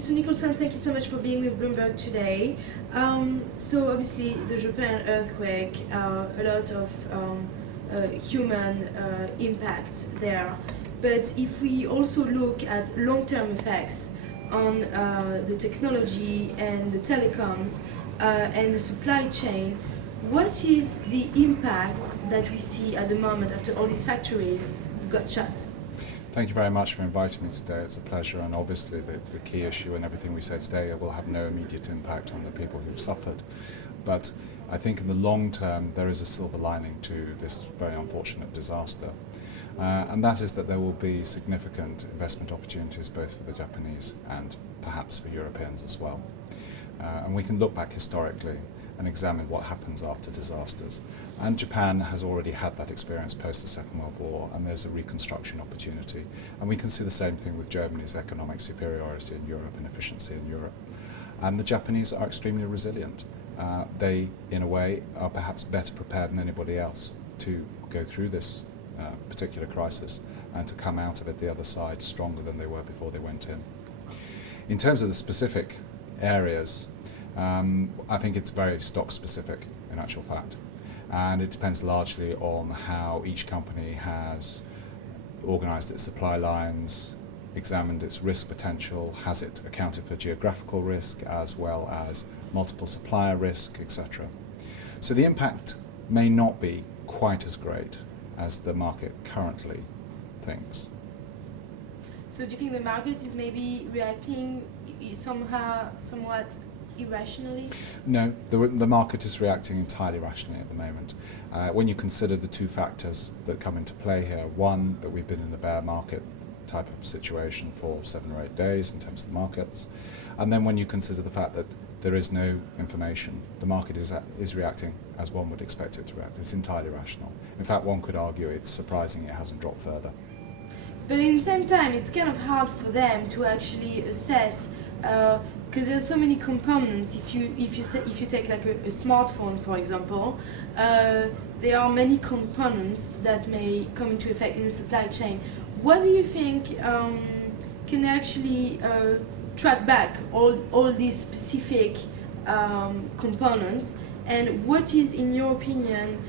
Mr. Nicholson, thank you so much for being with Bloomberg today. So obviously the Japan earthquake, a lot of human impact there. But if we also look at long-term effects on the technology and the telecoms and the supply chain, what is the impact that we see at the moment after all these factories got shut? Thank you very much for inviting me today. It's a pleasure, and obviously the key issue and everything we say today will have no immediate impact on the people who've suffered. But I think in the long term there is a silver lining to this very unfortunate disaster. And that is that there will be significant investment opportunities both for the Japanese and perhaps for Europeans as well. And we can look back historically and examine what happens after disasters. And Japan has already had that experience post the Second World War, and there's a reconstruction opportunity. And we can see the same thing with Germany's economic superiority in Europe and efficiency in Europe. And the Japanese are extremely resilient. They, in a way, are perhaps better prepared than anybody else to go through this particular crisis and to come out of it the other side stronger than they were before they went in. In terms of the specific areas, I think it's very stock specific in actual fact, and it depends largely on how each company has organised its supply lines, examined its risk potential, has it accounted for geographical risk as well as multiple supplier risk, etc. So the impact may not be quite as great as the market currently thinks. So do you think the market is maybe reacting somewhat irrationally? No, the market is reacting entirely rationally at the moment. When you consider the two factors that come into play here, one, that we've been in a bear market type of situation for 7 or 8 days in terms of the markets, and then when you consider the fact that there is no information, the market is reacting as one would expect it to react. It's entirely rational. In fact, one could argue it's surprising it hasn't dropped further. But in the same time, it's kind of hard for them to actually assess, because there's so many components. If you take like a smartphone, for example, there are many components that may come into effect in the supply chain. What do you think can actually track back all these specific components, and what is, in your opinion,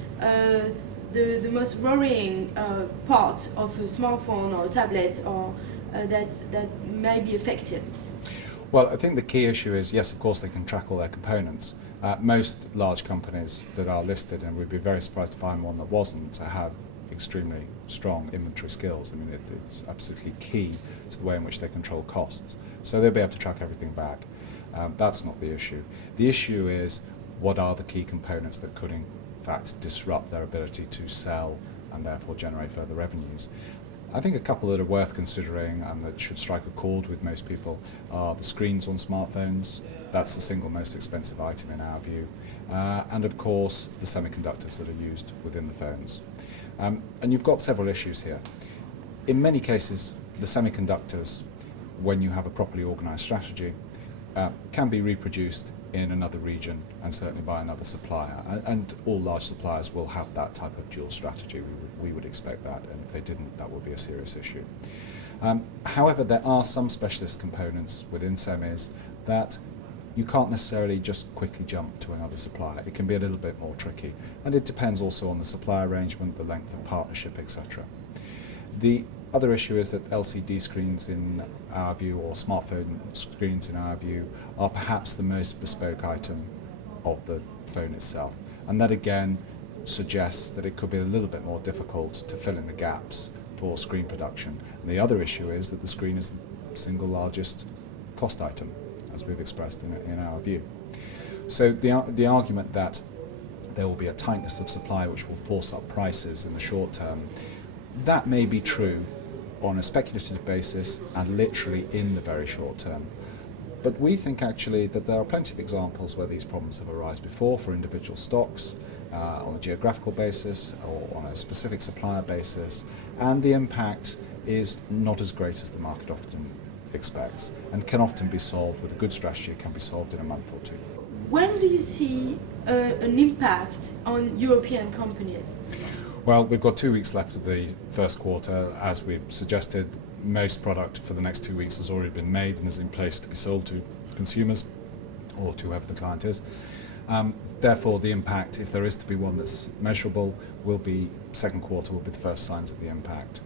the most worrying part of a smartphone or a tablet or that may be affected? Well, I think the key issue is, yes, of course they can track all their components. Most large companies that are listed, and we'd be very surprised to find one that wasn't, have extremely strong inventory skills. I mean, it's absolutely key to the way in which they control costs. So they'll be able to track everything back. That's not the issue. The issue is, what are the key components that could in fact disrupt their ability to sell and therefore generate further revenues? I think a couple that are worth considering and that should strike a chord with most people are the screens on smartphones. That's the single most expensive item in our view. And of course the semiconductors that are used within the phones. And you've got several issues here. In many cases, the semiconductors, when you have a properly organised strategy, can be reproduced in another region and certainly by another supplier. And all large suppliers will have that type of dual strategy. We would expect that, and if they didn't, that would be a serious issue. However, there are some specialist components within semis that you can't necessarily just quickly jump to another supplier. It can be a little bit more tricky, and it depends also on the supply arrangement, the length of partnership, etc. The other issue is that LCD screens in our view, or smartphone screens in our view, are perhaps the most bespoke item of the phone itself, and that again suggests that it could be a little bit more difficult to fill in the gaps for screen production. And the other issue is that the screen is the single largest cost item, as we've expressed in our view. So the argument that there will be a tightness of supply which will force up prices in the short term, that may be true on a speculative basis and literally in the very short term. But we think actually that there are plenty of examples where these problems have arisen before for individual stocks on a geographical basis or on a specific supplier basis, and the impact is not as great as the market often expects and can often be solved with a good strategy. It can be solved in a month or two. When do you see an impact on European companies? Well, we've got 2 weeks left of the first quarter. As we've suggested, most product for the next 2 weeks has already been made and is in place to be sold to consumers or to whoever the client is. Therefore, the impact, if there is to be one that's measurable, will be second quarter, will be the first signs of the impact.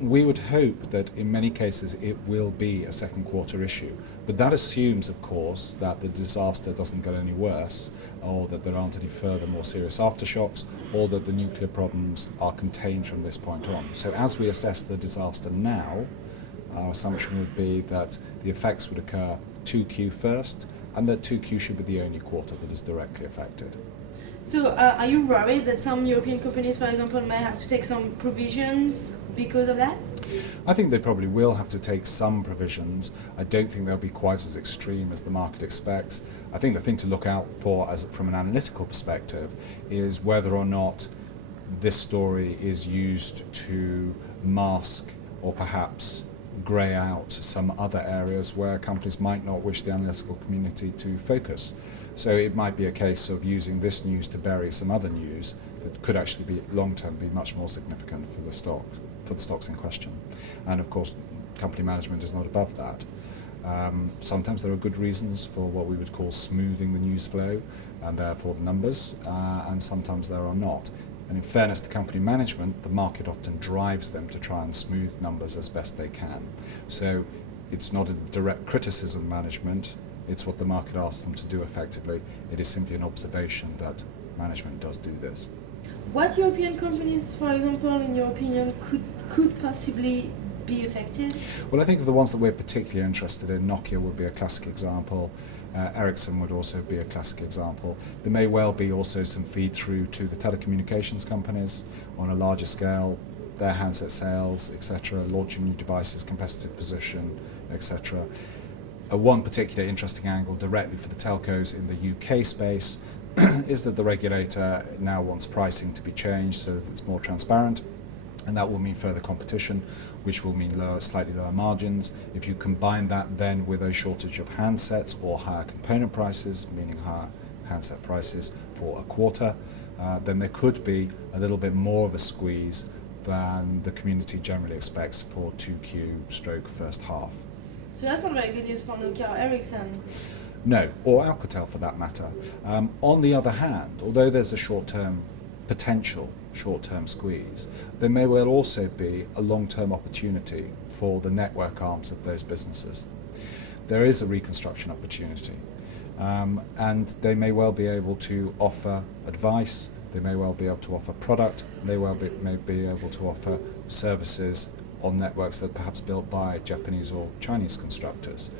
We would hope that in many cases it will be a second quarter issue, but that assumes, of course, that the disaster doesn't get any worse, or that there aren't any further more serious aftershocks, or that the nuclear problems are contained from this point on. So as we assess the disaster now, our assumption would be that the effects would occur 2Q first, and that 2Q should be the only quarter that is directly affected. So are you worried that some European companies, for example, may have to take some provisions because of that? I think they probably will have to take some provisions. I don't think they'll be quite as extreme as the market expects. I think the thing to look out for from an analytical perspective is whether or not this story is used to mask or perhaps grey out some other areas where companies might not wish the analytical community to focus. So it might be a case of using this news to bury some other news that could actually be long-term be much more significant for the stocks in question. And of course, company management is not above that. Sometimes there are good reasons for what we would call smoothing the news flow and therefore the numbers, and sometimes there are not. And in fairness to company management, the market often drives them to try and smooth numbers as best they can. So it's not a direct criticism of management, it's what the market asks them to do effectively. It is simply an observation that management does do this. What European companies, for example, in your opinion, could possibly be affected? Well, I think of the ones that we're particularly interested in, Nokia would be a classic example. Ericsson would also be a classic example. There may well be also some feed through to the telecommunications companies on a larger scale, their handset sales, etc., launching new devices, competitive position, etc. One particular interesting angle directly for the telcos in the UK space is that the regulator now wants pricing to be changed so that it's more transparent, and that will mean further competition, which will mean slightly lower margins. If you combine that then with a shortage of handsets or higher component prices, meaning higher handset prices for a quarter, then there could be a little bit more of a squeeze than the community generally expects for 2Q stroke first half. So that's not very good news for Nokia or Ericsson. No, or Alcatel for that matter. On the other hand, although there's a potential short-term squeeze, there may well also be a long-term opportunity for the network arms of those businesses. There is a reconstruction opportunity, and they may well be able to offer advice, they may well be able to offer product, they may be able to offer services on networks that are perhaps built by Japanese or Chinese constructors.